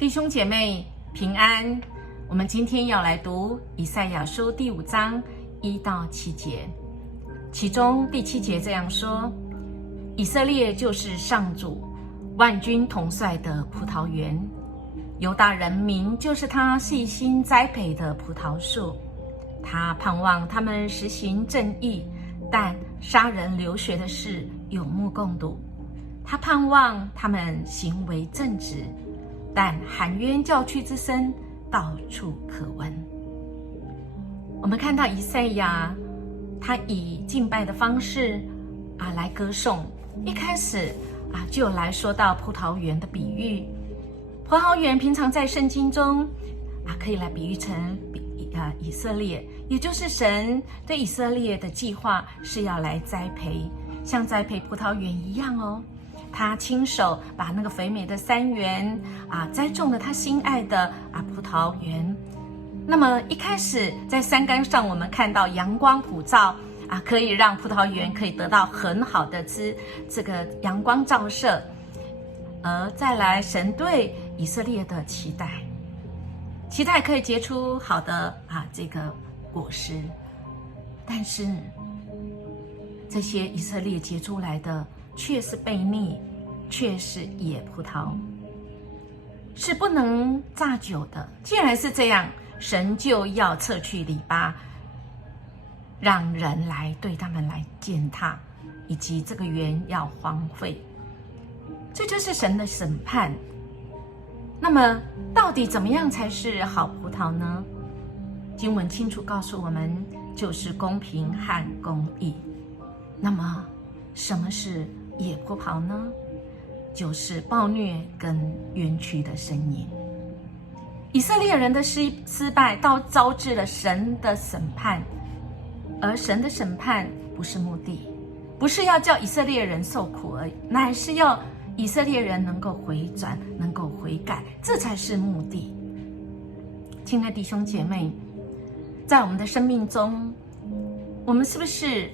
弟兄姐妹平安，我们今天要来读以赛亚书第5章1到7节，其中第7节这样说：以色列就是上主万军统帅的葡萄园，犹大人民就是他细心栽培的葡萄树。他盼望他们实行正义，但杀人流血的事有目共睹。他盼望他们行为正直，但喊冤叫屈之声到处可闻。我们看到以赛亚，他以敬拜的方式来歌颂。一开始就来说到葡萄园的比喻。葡萄园平常在圣经中可以来比喻成以色列，也就是神对以色列的计划是要来栽培，像栽培葡萄园一样哦。他亲手把那个肥美的山园栽种了他心爱的葡萄园。那么一开始在山岗上，我们看到阳光普照可以让葡萄园可以得到很好的这个阳光照射。而再来，神对以色列的期待可以结出好的这个果实，但是这些以色列结出来的却是悖逆，却是野葡萄，是不能榨酒的。既然是这样，神就要撤去篱笆，让人来对他们来践踏，以及这个园要荒废。这就是神的审判。那么到底怎么样才是好葡萄呢？经文清楚告诉我们，就是公平和公义。那么什么是野葡萄呢？就是暴虐跟冤屈的声音。以色列人的失败招致了神的审判，而神的审判不是目的，不是要叫以色列人受苦而已，乃是要以色列人能够回转，能够悔改，这才是目的。亲爱的弟兄姐妹，在我们的生命中，我们是不是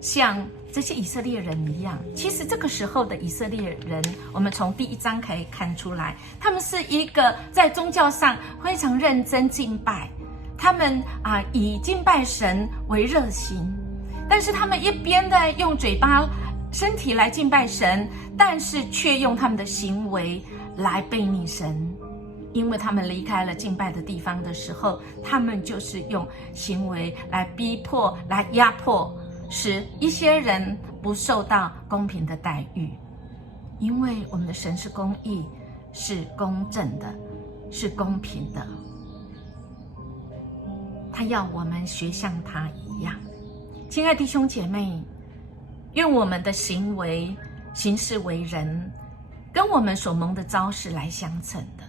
像这些以色列人一样？其实这个时候的以色列人，我们从第1章可以看出来，他们是一个在宗教上非常认真敬拜，他们以敬拜神为热心，但是他们一边的用嘴巴身体来敬拜神，但是却用他们的行为来悖逆神。因为他们离开了敬拜的地方的时候，他们就是用行为来逼迫，来压迫，使一些人不受到公平的待遇。因为我们的神是公义，是公正的，是公平的，他要我们学像他一样。亲爱的弟兄姐妹，愿我们的行为行事为人跟我们所蒙的召是来相称的，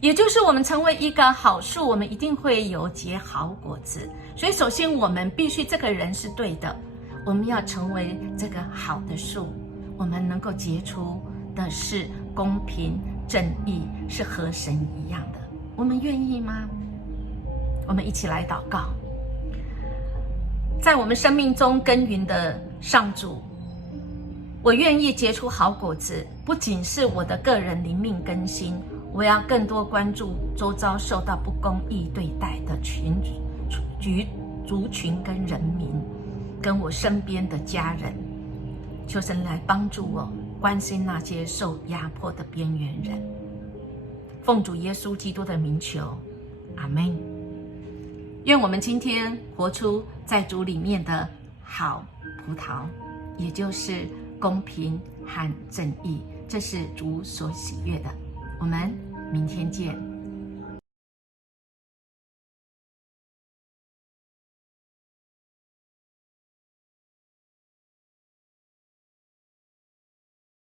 也就是我们成为一个好树，我们一定会有结好果子。所以首先我们必须这个人是对的，我们要成为这个好的树，我们能够结出的是公平正义，是和神一样的。我们愿意吗？我们一起来祷告。在我们生命中耕耘的上主，我愿意结出好果子，不仅是我的个人灵命更新，我要更多关注周遭受到不公义对待的族群跟人民，跟我身边的家人。求神来帮助我，关心那些受压迫的边缘人。奉主耶稣基督的名求，阿们。愿我们今天活出在主里面的好葡萄，也就是公平和正义，这是主所喜悦的。我们明天见。